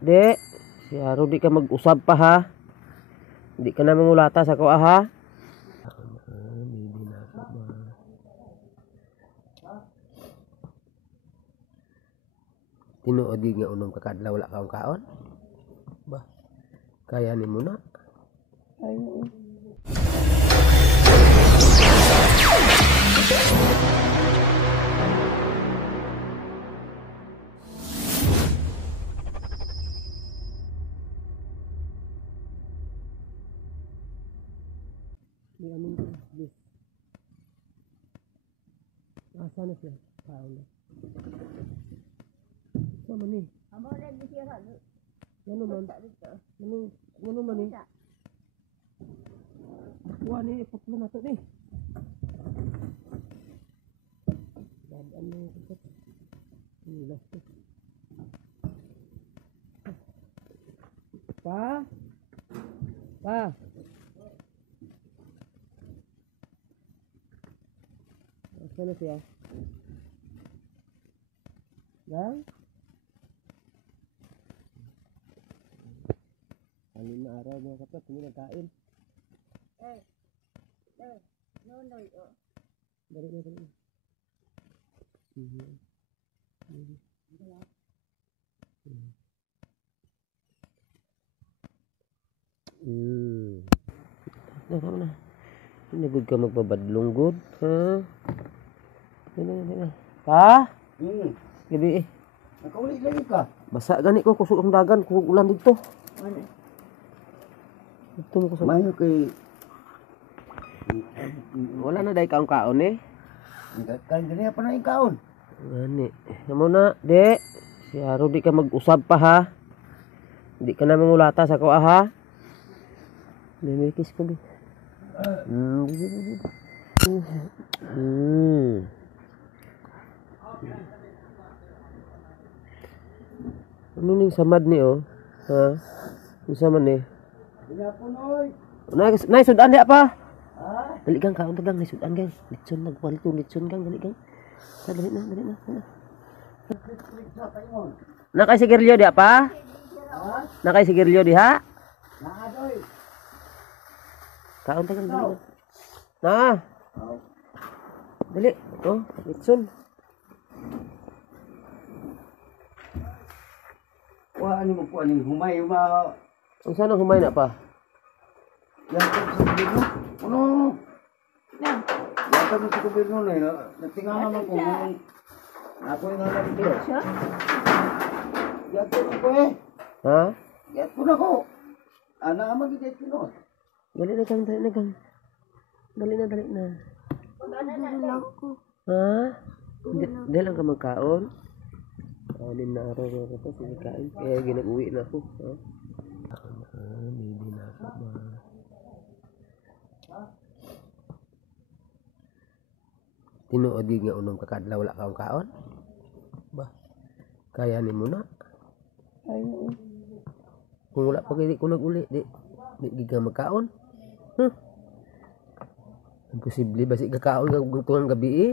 De, si Aro di ka mag-usab pa ha. Di ka na mangulata sa ko ha. Tinuod nga unom ka kadlaw wala kaong kaon. Ba. Kaya ni mo na. Ay, Di amin bis. Asa na siya? Kaon na. Sama ni. amo na di siya ano. Ano man? Ano man ni? Kuha ni putlo na to ni. Dadaan na yung kapit. Ini last to. Pa? Pa? Asa na siya? Yang? Anin na araw mga kapit, hindi nagkain. Nonoy o. Dali na. Tama na. Hinagod ka magpabadlong good, ha? Dali. Pa? Gabi eh. Nakauli lagi ka. Basa gani ko, kusog ang dagan, kusog ulan dito. Ano? Dito mo kusog. Mayo kay Wala na dahil kaon eh. kan gani pa na yung kaon. Gani. Amo na, de. Si Aro di ka mag-usab pa ha. Di ka na mangulata sa ko ha. Mimikis ko bi. Ano ning samad ni oh? Ha? Unsa man ni? Pinapunoy. Nay sudan dia pa. Ha? Dali gang kaon tagang ni sudan gang. Litson nagpalito litson gang dali gang. Dali na. Nakay sigarilyo dia pa? Nakay sigarilyo diha? Naadoy. Kaon tagang dali. Na. Dali. Oh, litson. Wah, ani mo po ani humay ma. Unsa nang humay na pa? Yang sa gobyerno. Ano? Na. Yang sa gobyerno na natinga naman ko. Ako yung alam dito. Siya? Yan ko eh. Ha? Yan ko na ko. Ana magigit ko. Dali na gang. Dali na. Ano ko? Ha? Dali lang ka magkaon. Anin na araw mga kapatid, sige kain. Kaya ginag-uwi na ako. Ha? Hindi na ako ba? Tinuod nga unom ka kadlaw wala kaong kaon? Ba? Kaya ni mo na. Ay, Kung wala pa kaya ko nag-uli, di ka magkaon. Huh? Imposible ba si kakaon ng gabi eh?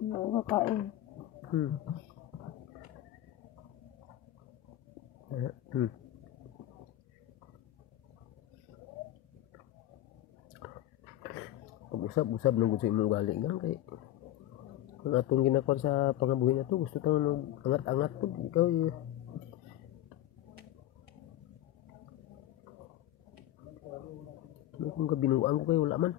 nakakain. Pag-usab nung gusto imong gali nga kay ang atong ginakon sa pangabuhi na to gusto tayo nung angat-angat po ikaw eh. Ano kung kabinuang ko kayo wala man